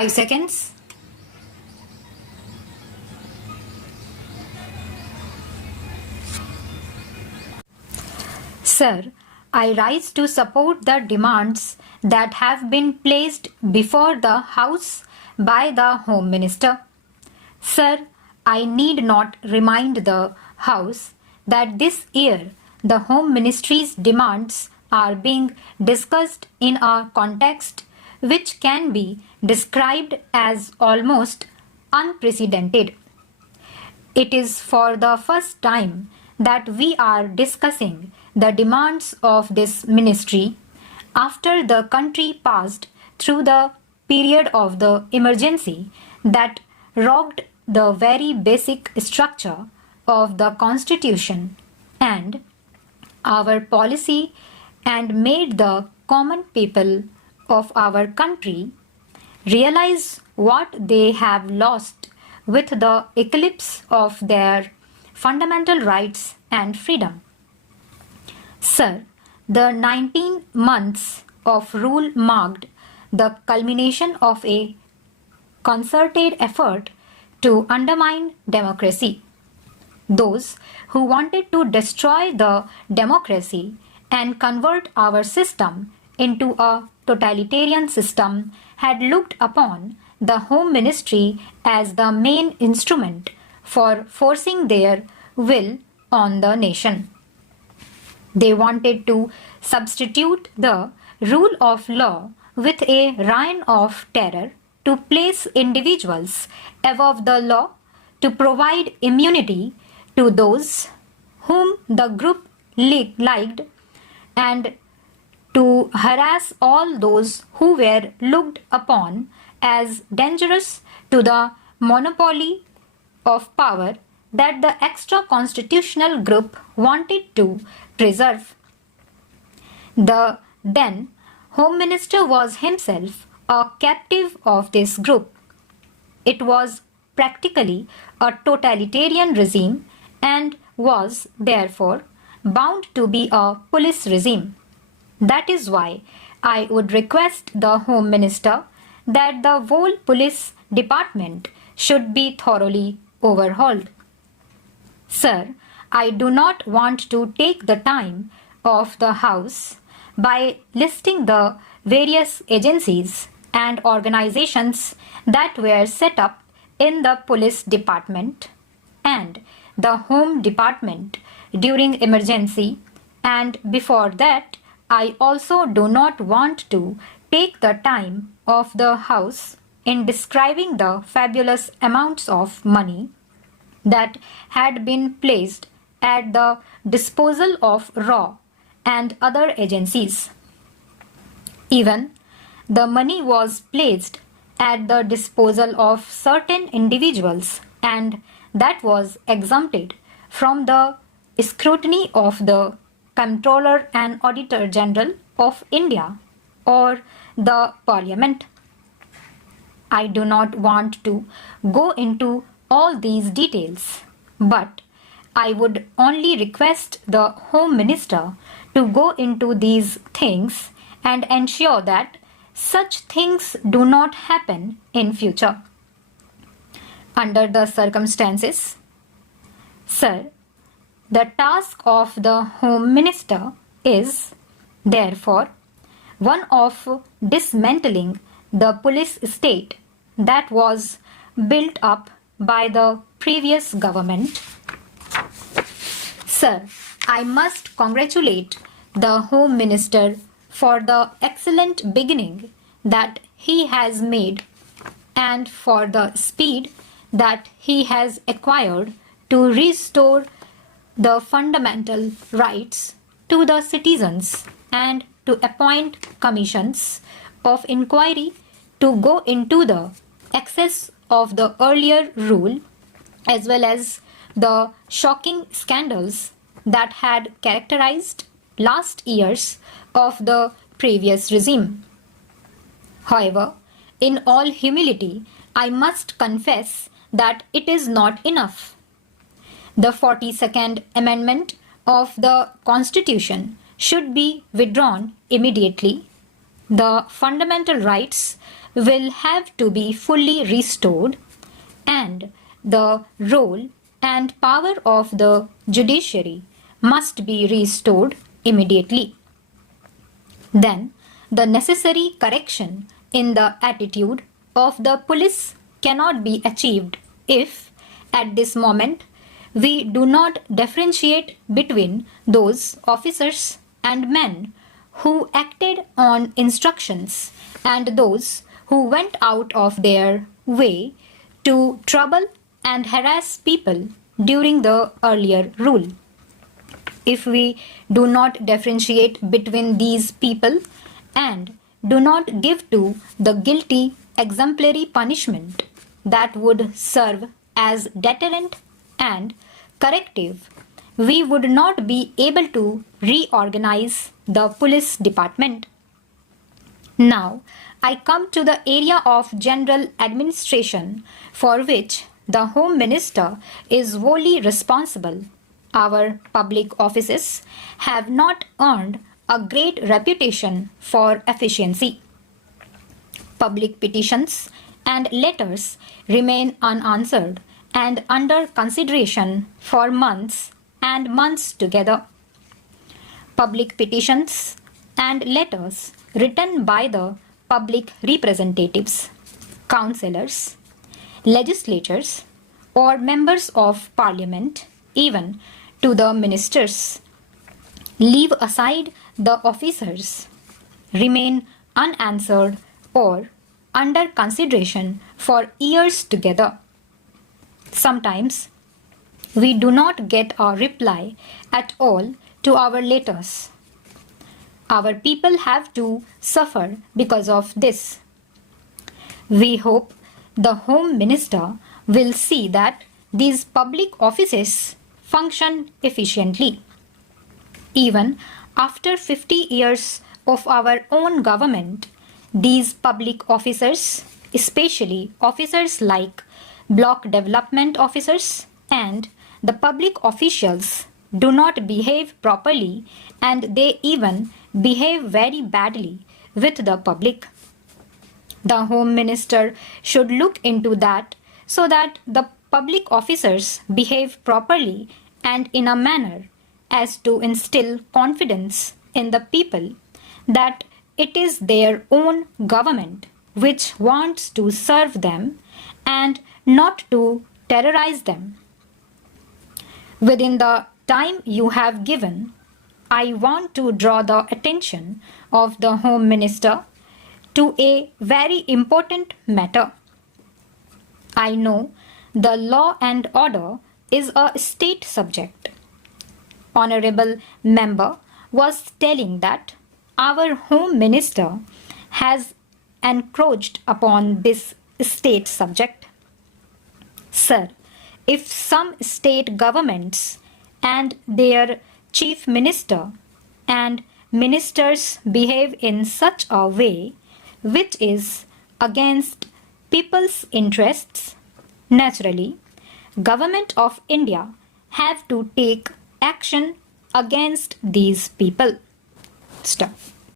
5 seconds. Sir, I rise to support the demands that have been placed before the House by the Home Minister. Sir, I need not remind the House that this year the Home Ministry's demands are being discussed in a context which can be described as almost unprecedented. It is for the first time that we are discussing the demands of this ministry after the country passed through the period of the emergency that rocked the very basic structure of the constitution and our policy and made the common people of our country realize what they have lost with the eclipse of their fundamental rights and freedom. Sir, the 19 months of rule marked the culmination of a concerted effort to undermine democracy. Those who wanted to destroy the democracy and convert our system into a totalitarian system had looked upon the Home Ministry as the main instrument for forcing their will on the nation. They wanted to substitute the rule of law with a reign of terror to place individuals above the law, to provide immunity to those whom the group liked, and to harass all those who were looked upon as dangerous to the monopoly of power that the extra constitutional group wanted to preserve. The then Home Minister was himself a captive of this group. It was practically a totalitarian regime and was therefore bound to be a police regime. That is why I would request the Home Minister that the whole police department should be thoroughly overhauled. Sir, I do not want to take the time of the House by listing the various agencies and organizations that were set up in the police department and the home department during emergency, and before that I also do not want to take the time of the House in describing the fabulous amounts of money that had been placed at the disposal of RAW and other agencies. Even the money was placed at the disposal of certain individuals, and that was exempted from the scrutiny of the Comptroller and Auditor General of India or the Parliament. I do not want to go into all these details, but I would only request the Home Minister to go into these things and ensure that such things do not happen in future. Under the circumstances, sir, the task of the Home Minister is, therefore, one of dismantling the police state that was built up by the previous government. Sir, I must congratulate the Home Minister for the excellent beginning that he has made and for the speed that he has acquired to restore the fundamental rights to the citizens and to appoint commissions of inquiry to go into the excess of the earlier rule as well as the shocking scandals that had characterized last years of the previous regime. However, in all humility, I must confess that it is not enough. The 42nd Amendment of the Constitution should be withdrawn immediately. The fundamental rights will have to be fully restored, and the role and power of the judiciary must be restored immediately. Then, the necessary correction in the attitude of the police cannot be achieved if, at this moment, we do not differentiate between those officers and men who acted on instructions and those who went out of their way to trouble and harass people during the earlier rule. If we do not differentiate between these people and do not give to the guilty exemplary punishment that would serve as deterrent and corrective, we would not be able to reorganize the police department. Now, I come to the area of general administration for which the Home Minister is wholly responsible. Our public offices have not earned a great reputation for efficiency. Public petitions and letters remain unanswered and under consideration for months and months together. Public petitions and letters written by the public representatives, councillors, legislators, or members of parliament, even to the ministers, leave aside the officers, remain unanswered or under consideration for years together. Sometimes we do not get a reply at all to our letters. Our people have to suffer because of this. We hope the Home Minister will see that these public offices function efficiently. Even after 50 years of our own government, these public officers, especially officers like block development officers and the public officials, do not behave properly, and they even behave very badly with the public. The Home Minister should look into that so that the public officers behave properly and in a manner as to instill confidence in the people that it is their own government which wants to serve them and not to terrorize them. Within the time you have given, I want to draw the attention of the Home Minister to a very important matter. I know the law and order is a state subject. Honorable member was telling that our Home Minister has encroached upon this state subject. Sir, if some state governments and their chief minister and ministers behave in such a way which is against people's interests, naturally, Government of India have to take action against these people. Stop.